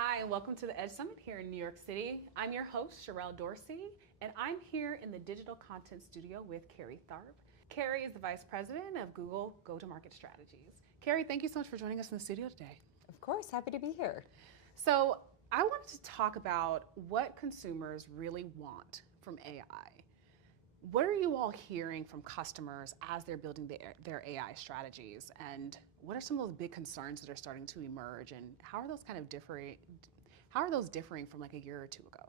Hi, and welcome to the Edge Summit here in New York City. I'm your host, Sherelle Dorsey, and I'm here in the digital content studio with Carrie Tharp. Carrie is the Vice President of Google Go-to-Market Strategies. Carrie, thank you so much for joining us in the studio today. Of course, happy to be here. So I wanted to talk about what consumers really want from AI. What are you all hearing from customers as they're building their AI strategies? And what are some of those big concerns that are starting to emerge? And how are those kind of differing? How are those differing from like a year or two ago?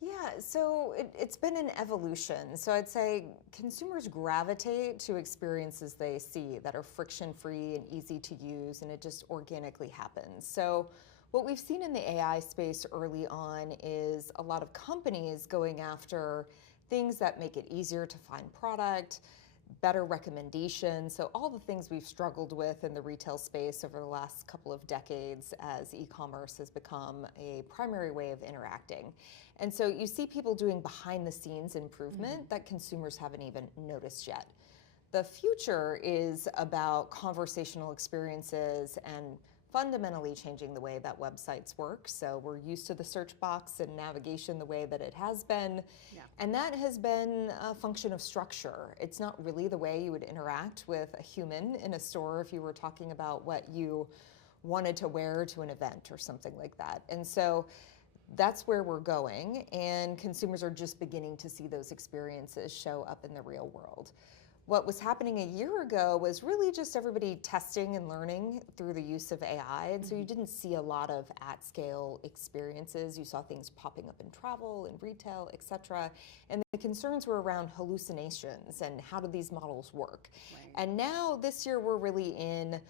Yeah, so it's been an evolution. So I'd say consumers gravitate to experiences they see that are friction-free and easy to use, and it just organically happens. So what we've seen in the AI space early on is a lot of companies going after things that make it easier to find product, better recommendations. So all the things we've struggled with in the retail space over the last couple of decades as e-commerce has become a primary way of interacting. And so you see people doing behind the scenes improvement that consumers haven't even noticed yet. The future is about conversational experiences and fundamentally changing the way that websites work. So we're used to the search box and navigation the way that it has been. Yeah. And that has been a function of structure. It's not really the way you would interact with a human in a store if you were talking about what you wanted to wear to an event or something like that. And so that's where we're going, and consumers are just beginning to see those experiences show up in the real world. What was happening a year ago was really just everybody testing and learning through the use of AI. And so you didn't see a lot of at-scale experiences. You saw things popping up in travel and retail, et cetera. And the concerns were around hallucinations and how do these models work. Right. And now this year we're really in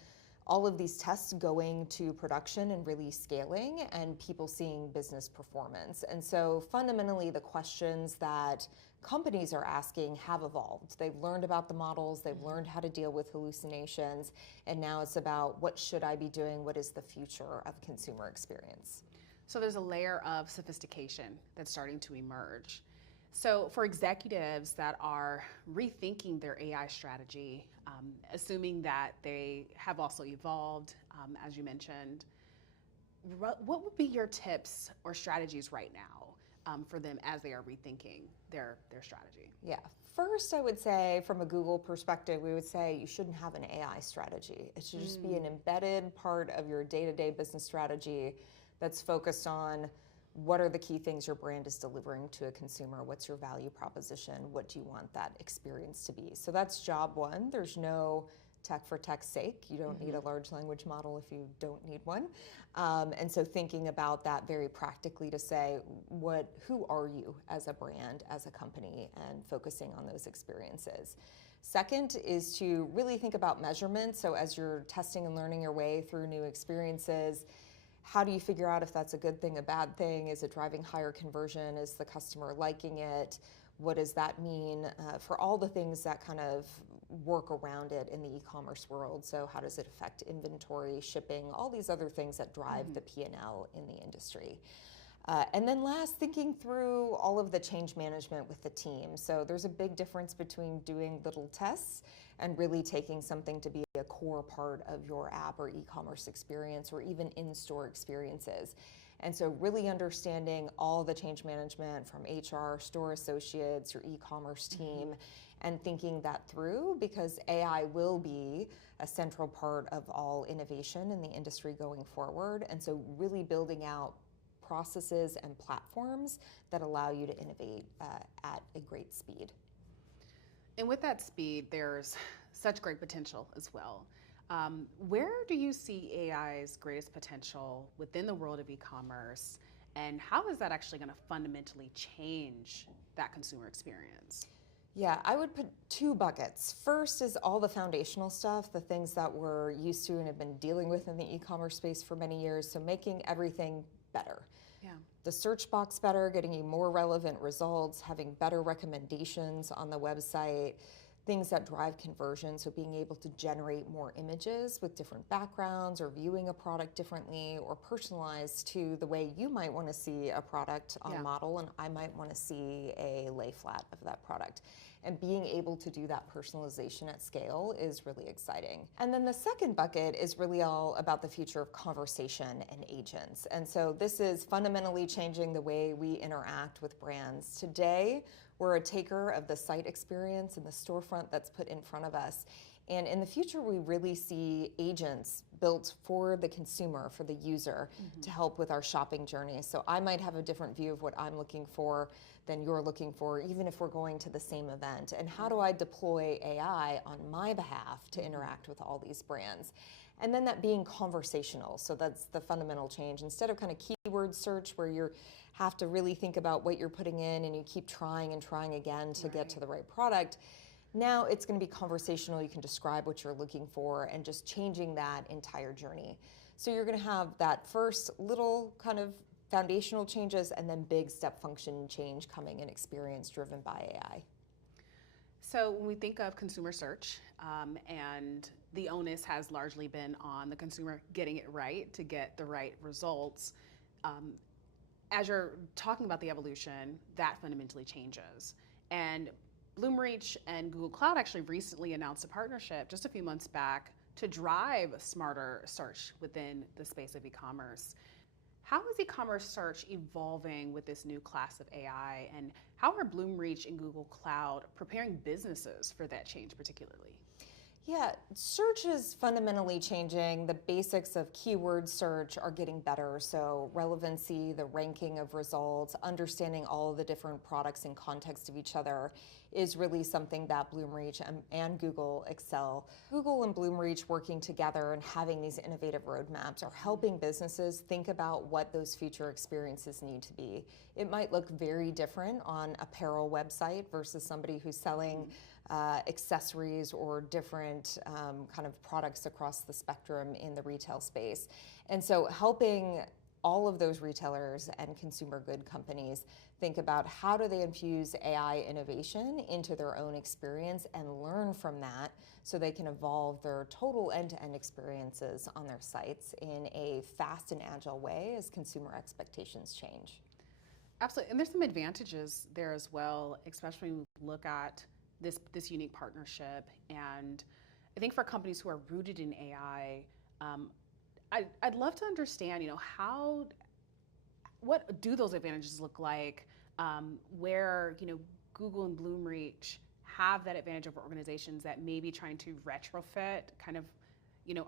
all of these tests going to production and really scaling and people seeing business performance. And so fundamentally the questions that companies are asking have evolved. They've learned about the models, they've learned how to deal with hallucinations, and now it's about what should I be doing, what is the future of consumer experience. So there's a layer of sophistication that's starting to emerge. So for executives that are rethinking their AI strategy, assuming that they have also evolved, as you mentioned, what would be your tips or strategies right now for them as they are rethinking their strategy? Yeah, first I would say from a Google perspective, we would say you shouldn't have an AI strategy. It should just be an embedded part of your day-to-day business strategy that's focused on what are the key things your brand is delivering to a consumer? What's your value proposition? What do you want that experience to be? So that's job one. There's no tech for tech's sake. You don't need a large language model if you don't need one. And so thinking about that very practically to say, who are you as a brand, as a company, and focusing on those experiences. Second is to really think about measurement. So as you're testing and learning your way through new experiences, how do you figure out if that's a good thing, a bad thing? Is it driving higher conversion? Is the customer liking it? What does that mean for all the things that kind of work around it in the e-commerce world? So how does it affect inventory, shipping, all these other things that drive the P&L in the industry? And then last, thinking through all of the change management with the team. So there's a big difference between doing little tests and really taking something to be a core part of your app or e-commerce experience or even in-store experiences. And so really understanding all the change management from HR, store associates, your e-commerce team, and thinking that through, because AI will be a central part of all innovation in the industry going forward. And so really building out processes and platforms that allow you to innovate at a great speed. And with that speed, there's such great potential as well. Where do you see AI's greatest potential within the world of e-commerce, and how is that actually going to fundamentally change that consumer experience? Yeah, I would put two buckets. First is all the foundational stuff, the things that we're used to and have been dealing with in the e-commerce space for many years, so making everything better. Yeah. The search box better, getting you more relevant results, having better recommendations on the website, things that drive conversion, so being able to generate more images with different backgrounds or viewing a product differently or personalized to the way you might want to see a product on model and I might want to see a lay flat of that product. and being able to do that personalization at scale is really exciting. And then the second bucket is really all about the future of conversation and agents. And so this is fundamentally changing the way we interact with brands. Today, we're a taker of the site experience and the storefront that's put in front of us. And in the future, we really see agents built for the consumer, for the user, to help with our shopping journey. So I might have a different view of what I'm looking for than you're looking for, even if we're going to the same event. And how do I deploy AI on my behalf to interact with all these brands? And then that being conversational. So that's the fundamental change. Instead of kind of keyword search where you have to really think about what you're putting in and you keep trying and trying again to get to the right product, now it's going to be conversational. You can describe what you're looking for and just changing that entire journey. So you're going to have that first little kind of foundational changes and then big step function change coming in experience driven by AI. So when we think of consumer search, and the onus has largely been on the consumer getting it right to get the right results, as you're talking about the evolution, that fundamentally changes. And Bloomreach and Google Cloud actually recently announced a partnership just a few months back to drive smarter search within the space of e-commerce. How is e-commerce search evolving with this new class of AI, and how are Bloomreach and Google Cloud preparing businesses for that change particularly? Yeah, search is fundamentally changing. The basics of keyword search are getting better. So relevancy, the ranking of results, understanding all of the different products in context of each other is really something that Bloomreach and Google excel. Google and Bloomreach working together and having these innovative roadmaps are helping businesses think about what those future experiences need to be. It might look very different on apparel website versus somebody who's selling accessories or different kind of products across the spectrum in the retail space. And so helping all of those retailers and consumer good companies think about how do they infuse AI innovation into their own experience and learn from that so they can evolve their total end-to-end experiences on their sites in a fast and agile way as consumer expectations change. Absolutely, and there's some advantages there as well, especially when we look at this unique partnership. And I think for companies who are rooted in AI, I'd love to understand, what do those advantages look like, where Google and Bloomreach have that advantage over organizations that may be trying to retrofit kind of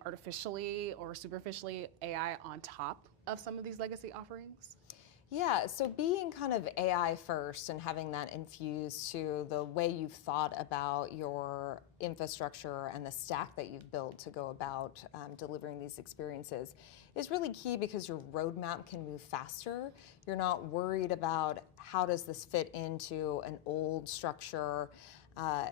artificially or superficially AI on top of some of these legacy offerings? Yeah, so being kind of AI first and having that infused to the way you've thought about your infrastructure and the stack that you've built to go about delivering these experiences is really key because your roadmap can move faster. You're not worried about how does this fit into an old structure.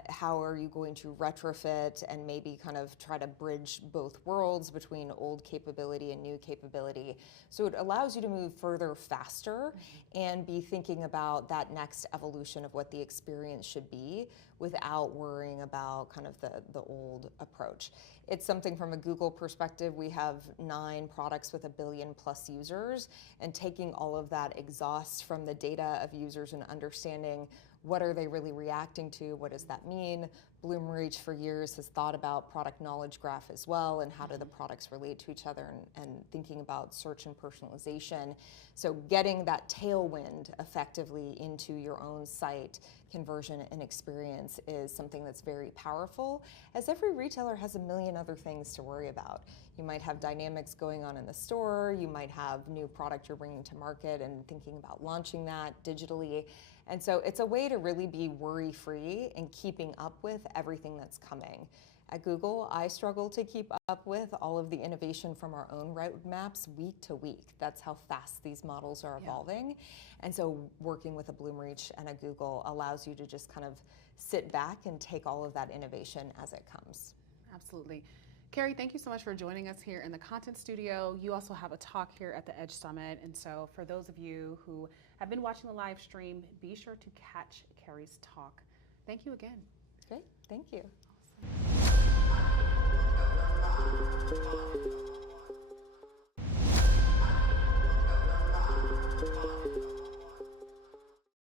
How are you going to retrofit and maybe kind of try to bridge both worlds between old capability and new capability? So it allows you to move further faster and be thinking about that next evolution of what the experience should be without worrying about kind of the old approach. It's something from a Google perspective, we have 9 products with 1 billion plus users, and taking all of that exhaust from the data of users and understanding what are they really reacting to? What does that mean? Bloomreach for years has thought about product knowledge graph as well, and how do the products relate to each other, and thinking about search and personalization. So getting that tailwind effectively into your own site conversion and experience is something that's very powerful, as every retailer has a million other things to worry about. You might have dynamics going on in the store, you might have new product you're bringing to market and thinking about launching that digitally. And so it's a way to really be worry-free and keeping up with everything that's coming. At Google, I struggle to keep up with all of the innovation from our own roadmaps week to week. That's how fast these models are evolving. And so working with a Bloomreach and a Google allows you to just kind of sit back and take all of that innovation as it comes. Absolutely. Carrie, thank you so much for joining us here in the Content Studio. You also have a talk here at the Edge Summit. And so for those of you who have been watching the live stream, be sure to catch Carrie's talk. Thank you again. Great, thank you. Awesome.